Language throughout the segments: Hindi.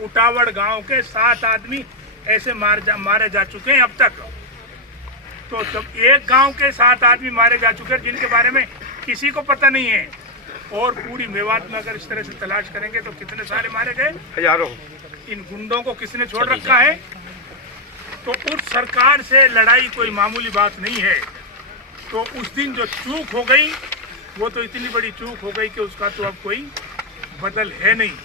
उटावड़ गांव के 7 आदमी ऐसे मारे जा चुके हैं अब तक। तो जब एक गांव के 7 आदमी मारे जा चुके हैं जिनके बारे में किसी को पता नहीं है, और पूरी मेवात में अगर इस तरह से तलाश करेंगे तो कितने सारे मारे गए, हजारों। इन गुंडों को किसने छोड़ रखा है? तो उस सरकार से लड़ाई कोई मामूली बात नहीं है। तो उस दिन जो चूक हो गई वो तो इतनी बड़ी चूक हो गई कि उसका तो अब कोई बदल है नहीं।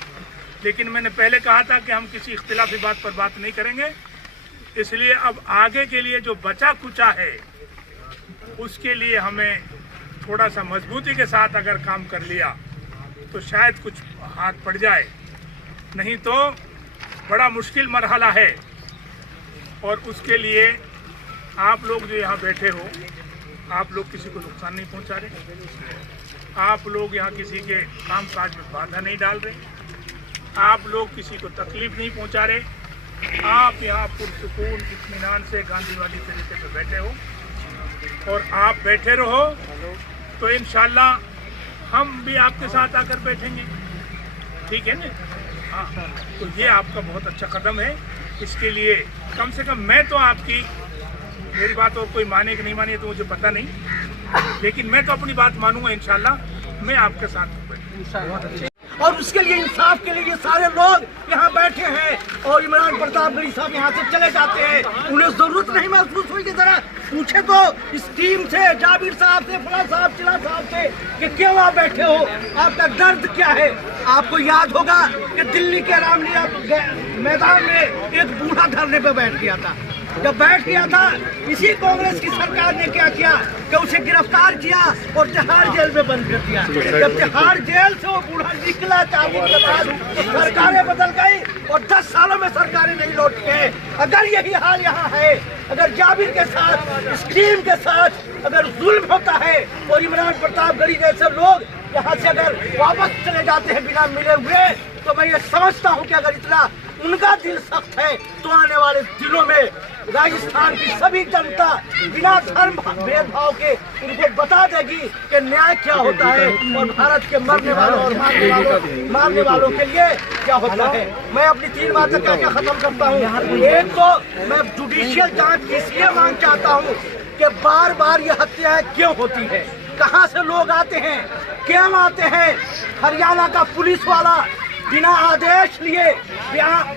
लेकिन मैंने पहले कहा था कि हम किसी इख्तिलाफी बात पर बात नहीं करेंगे, इसलिए अब आगे के लिए जो बचा कुचा है उसके लिए हमें थोड़ा सा मजबूती के साथ अगर काम कर लिया तो शायद कुछ हाथ पड़ जाए, नहीं तो बड़ा मुश्किल मरहला है। और उसके लिए आप लोग जो यहाँ बैठे हो, आप लोग किसी को नुकसान नहीं पहुँचा रहे, आप लोग यहाँ किसी के काम काज में बाधा नहीं डाल रहे, आप लोग किसी को तकलीफ नहीं पहुँचा रहे, आप यहाँ पुरसुकून इत्मीनान से गांधीवादी तरीके से बैठे हो, और आप बैठे रहो तो इंशाल्लाह हम भी आपके साथ आकर बैठेंगे, ठीक है ना? हाँ, तो ये आपका बहुत अच्छा कदम है। इसके लिए कम से कम मैं तो आपकी, मेरी बात और कोई माने कि नहीं माने तो मुझे पता नहीं, लेकिन मैं तो अपनी बात मानूंगा इंशाल्लाह, मैं आपके साथ बैठूंगा। और उसके लिए इंसाफ के लिए ये सारे लोग यहाँ बैठे हैं और इमरान प्रतापगढ़ी साहब यहाँ से चले जाते हैं। उन्हें जरूरत नहीं महसूस हुई कि जरा पूछे तो इस टीम से, जाबिर साहब से, फला साहब, चिला साहब से कि क्यों आप बैठे हो, आपका दर्द क्या है। आपको याद होगा कि दिल्ली के रामलीला मैदान में एक बूढ़ा धरने पे बैठ गया था। जब बैठ गया था, इसी कांग्रेस की सरकार ने क्या किया कि उसे गिरफ्तार किया और तिहाड़ जेल में बंद कर दिया। जब तिहाड़ जेल से वो बूढ़ा निकला 4 दिन के बाद, तो सरकारें बदल गई और 10 सालों में सरकारें नहीं लौटी है। अगर यही हाल यहाँ है, अगर जाबिर के साथ, इस टीम के साथ अगर जुल्म होता है और इमरान प्रतापगढ़ी जैसे लोग यहाँ से अगर वापस चले जाते हैं बिना मिले हुए, तो मैं ये समझता हूँ कि अगर इतना उनका दिल सख्त है तो आने वाले दिनों में राजस्थान की सभी जनता बिना धर्म भेदभाव के उनको बता देगी कि न्याय क्या होता है और भारत के मरने वालों और मारने वालों के लिए क्या होता है। मैं अपनी 3 बातें क्या खत्म करता हूँ। एक तो मैं जुडिशियल जांच इसलिए मांग चाहता हूँ कि बार बार ये हत्याएं क्यों होती है, कहाँ से लोग आते हैं, क्यों आते हैं। हरियाणा का पुलिस वाला बिना आदेश लिए,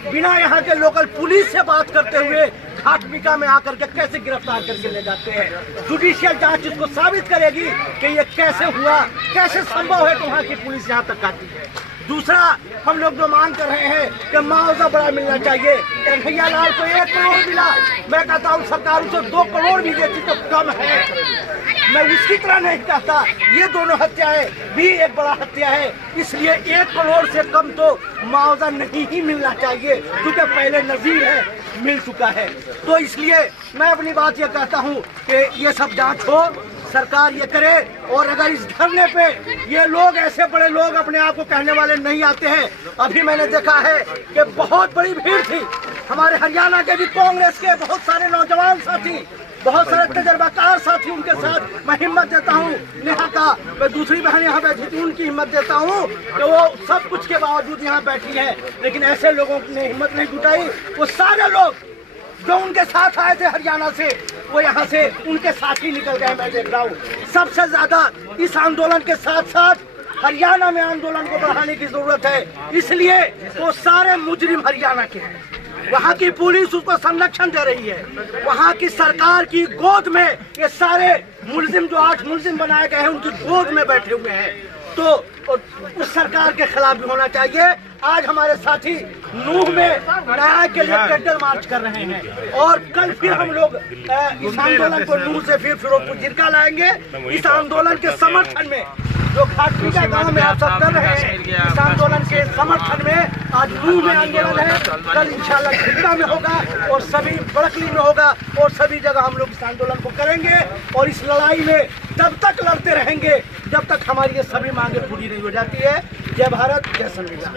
बिना यहाँ के लोकल पुलिस से बात करते हुए घाटपिका में आकर के कैसे गिरफ्तार करके ले जाते हैं। जुडिशियल जांच इसको साबित करेगी कि ये कैसे हुआ, कैसे संभव है कि वहाँ की पुलिस यहाँ तक आती है। दूसरा, हम लोग जो मांग कर रहे हैं कि मुआवजा बड़ा मिलना चाहिए। कन्हैया लाल को 1 करोड़ मिला, मैं कहता हूँ सरकार उसे 2 करोड़ भी देती तो कम है। मैं उसकी तरह नहीं कहता, ये दोनों हत्याएं भी एक बड़ा हत्या है, इसलिए 1 करोड़ से कम तो मुआवजा नहीं ही मिलना चाहिए, क्योंकि पहले नजीर है, मिल चुका है। तो इसलिए मैं अपनी बात ये कहता हूँ कि ये सब जांच हो, सरकार ये करे। और अगर इस धरने पे ये लोग, ऐसे बड़े लोग अपने आप को कहने वाले नहीं आते हैं। अभी मैंने देखा है कि बहुत बड़ी भीड़ थी, हमारे हरियाणा के भी कांग्रेस के बहुत सारे नौजवान साथी, बहुत सारे तजर्बाकार साथी, उनके साथ मैं हिम्मत देता हूँ। नेहा का, मैं दूसरी बहन यहाँ बैठी थी, उनकी हिम्मत देता हूँ कि वो सब कुछ के बावजूद यहाँ बैठी है, लेकिन ऐसे लोगों ने हिम्मत नहीं जुटाई। वो सारे लोग जो उनके साथ आए थे हरियाणा से, वो यहाँ से उनके साथ ही निकल गए। मैं देख रहा हूँ सबसे ज्यादा इस आंदोलन के साथ साथ हरियाणा में आंदोलन को बढ़ाने की जरूरत है, इसलिए वो सारे मुजरिम हरियाणा के हैं। वहाँ की पुलिस उसको संरक्षण दे रही है, वहाँ की सरकार की गोद में ये सारे मुलजिम, जो 8 मुलजिम बनाए गए हैं, उनकी गोद में बैठे हुए हैं। तो उस सरकार के खिलाफ भी होना चाहिए। आज हमारे साथी नूह में न्याय के लिए कैंडल मार्च कर रहे हैं, और कल फिर हम लोग इस आंदोलन को नूह से फिर फिरोजपुर जिरका लाएंगे। इस आंदोलन के समर्थन में जो घाटपिका गांव में आप सब कर रहे हैं, इस आंदोलन के समर्थन में आज नूह में आंदोलन है, कल इंशाल्लाह जिरका में होगा और सभी बड़कली में होगा, और सभी जगह हम लोग इस आंदोलन को करेंगे। और इस लड़ाई में तब तक लड़ते रहेंगे जब तक हमारी ये सभी मांगे पूरी नहीं हो जाती है। जय भारत, जय संविधान।